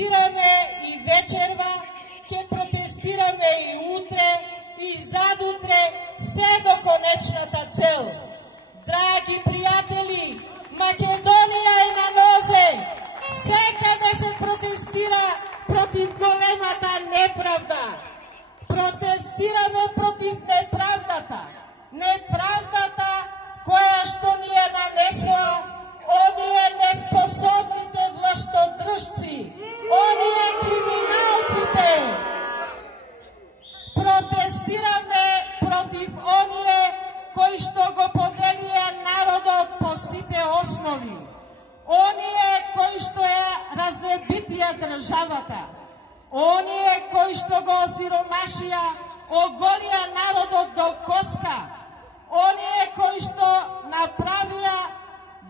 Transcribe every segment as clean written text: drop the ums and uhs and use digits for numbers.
протестираме и вечерва, ќе протестираме и утре, и задутре, се до конечната цел. Драги пријатели, Македонија е на нозе. Секаде се протестира против големата неправда. Протестираме против неправдата. Неправдата која што ни е нанесла оние неспособните властодржци, оние криминалците. Протестираме против оние кои што го поделија народот по сите основи. Оние кои што ја разнебитија државата. Оние кои што го осиромашија, оголија народот до коска. Оние кои што направија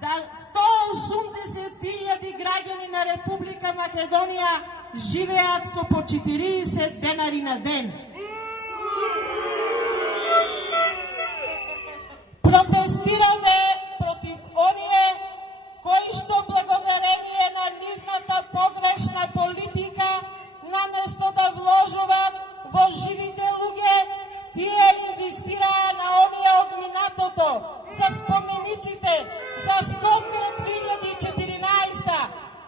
да 180.000 граѓани на Република Македонија живеат со по 40 денари на ден. Протестираме против оние кои што благодарение на нивната погрешна политика, наместо да вложуваат во живите луѓе, тие инвестираа на оние од минатото, за спомениците, за Скопје 2014,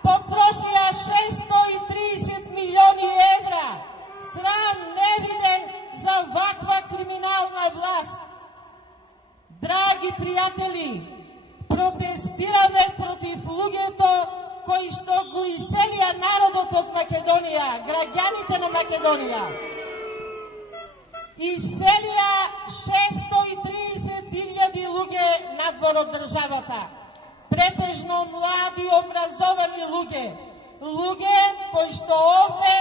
потрошија 630 милиони евра. Срам невиден за ваква криминална власт. Драги пријатели, протестираме против луѓето кои што го иселија народот од Македонија, граѓаните на Македонија. Иселија 630.000 луѓе надвор од државата. Претежно млади, образовани луѓе. Луѓе кои што овде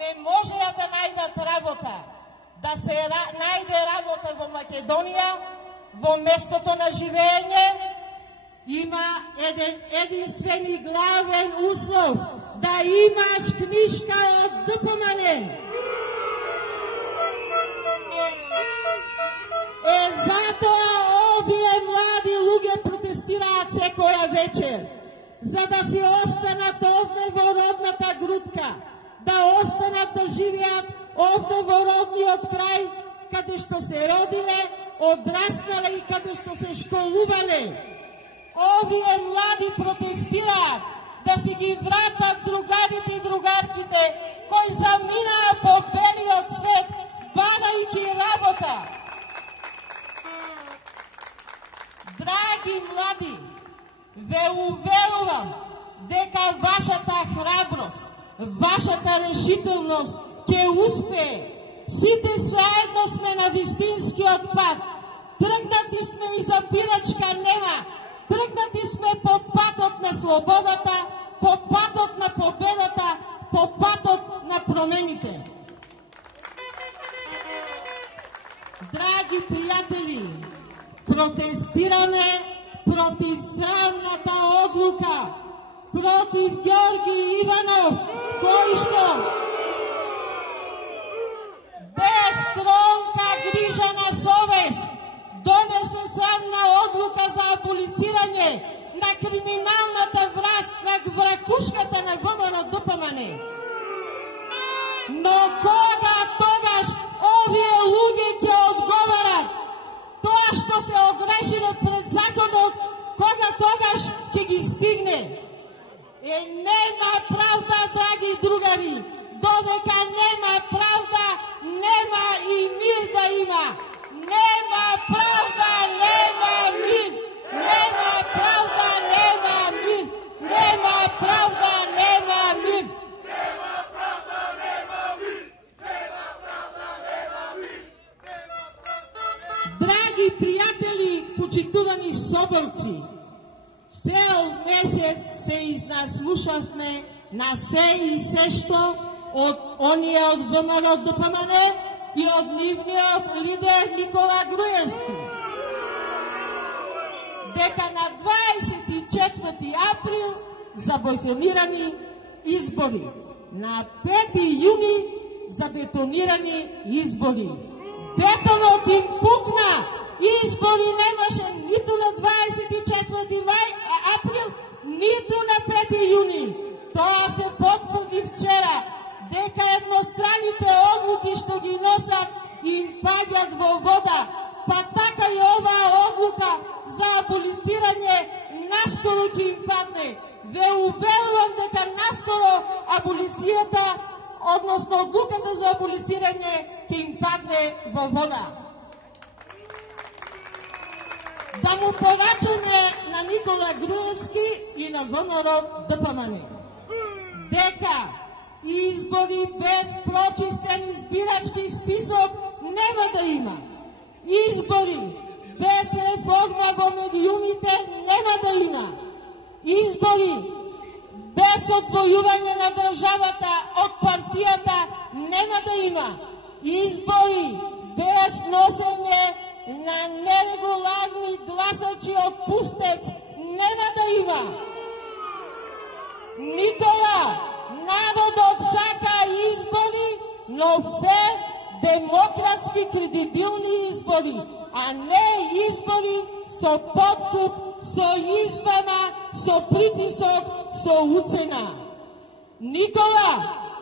не можеа да најдат работа. Да се најде работа во Македонија, во местото на живење, има единствен и главен услов да имаш книжка од ДПМН. Затоа овие млади луѓе протестираат секоја вечер, за да си останат овде во родната грудка, да останат да живеат овде во родниот крај, каде што се родиле, одраснале и каде што се школувале. Овие млади протестираат да си ги вратат другарите и другарките кои заминаа по белиот свет, барајќи работа. Драги млади, ве уверувам дека вашата храброст, вашата решителност ќе успее. Сите заедно сме на вистинскиот пат. Тргнати сме и за пирачка нема. Тргнати сме по патот на слободата, по патот на победата, по патот на промените. Драги пријатели, протестираме против срамната одлука, против Ѓорги Иванов, кој што без тронка грижа на совест донесе срамна одлука за аболицирање на криминалната власт на вракушката на ВМРО-ДПМН. Но кога тогаш овие луѓе ќе одговарат тоа што се огрешиле пред законот, кога тогаш ќе ги стигне? Нема правда, драги другари, додека нема правда, нема и мир да има. Нема правда, нема мир. Нема правда, нема мир. Нема правда, нема мир. Нема правда, нема мир. Нема правда, нема мир. Драги пријатели, почитувани соборци, цел месец се изнаслушавме на се и се што од оние од ВМРО-ДПМН и од нивниот лидер Никола Груевски. Дека на 24 април забетонирани избори. На 5 јуни забетонирани избори. Бетонот им пукна. Избори немаше ниту на 24 април, ниту на 5 јуни. Тоа се потврди вчера паѓат во вода, па така и оваа одлука за аболицирање наскоро ќе им падне. Ве уверувам дека наскоро аболицијата, односно одлуката за аболицирање ќе им падне во вода. Да му порачаме на Никола Груевски и на ВМРО ДПМН дека избори без прочистен избирачки список нема да има. Избори без реформа во медиумите нема да има. Избори без одвојување на државата од партијата нема да има. Избори без носење на нерегуларни гласачи од пустец нема да има. Никола, народот сака избори, но фер, демократски, кредибилни избори, а не избори со подкуп, со измама, со притисок, со уцена. Никола,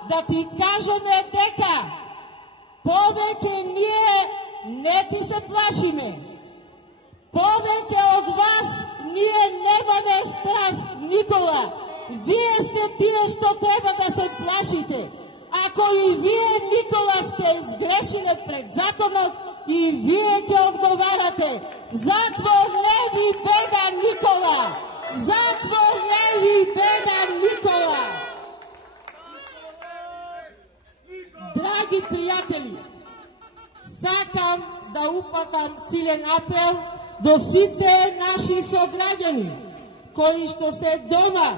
да ти кажеме дека повеќе ние не ти се плашиме. Повеќе од вас ние немаме страх, Никола. Вие сте тие што треба да се плашите. Ако и вие, Никола, сте сгрешиле пред законот, и вие ќе одговарате. Затвор не ви бега, Никола! Затвор не ви бега, Никола! Драги пријатели, сакам да упатам силен апел до сите наши сограѓани кои што се дома,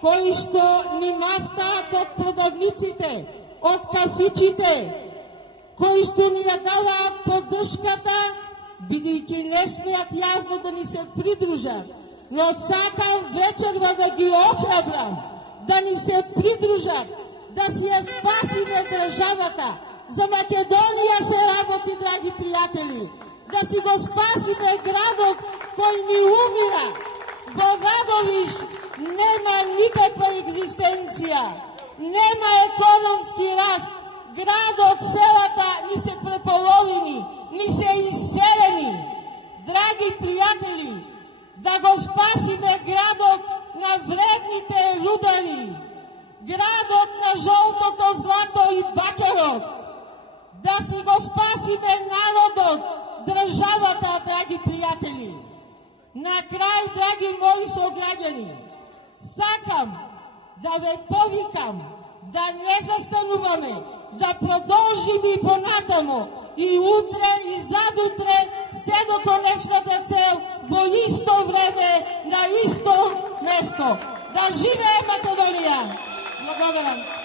кои што ни мафтаат од продавниците, од кафичите, кои што ни ја даваат поддршката, бидејќи не смеат јавно да ни се придружат. Но сакам вечерва да ги охрабрам, да ни се придружат, да си ја спасиме државата. За Македонија се работи, драги пријатели. Да си го спасиме градот кој ни умира. Во Радовиш нема никаква екзистенција, нема економски раст, градот, селата ни се преполовени, ни се иселени. Драги пријатели, да го спасиме градот на вредните рудари, градот на жолтото злато и бакерот, да си го спасиме народот, државата, драги пријатели. На крај, драги мои сограѓани, сакам да ве повикам да не застануваме, да продолжиме и понатамо, и утре, и задутре, се до конечната цел, во исто време, на исто место. Да живее Македонија! Благодарам.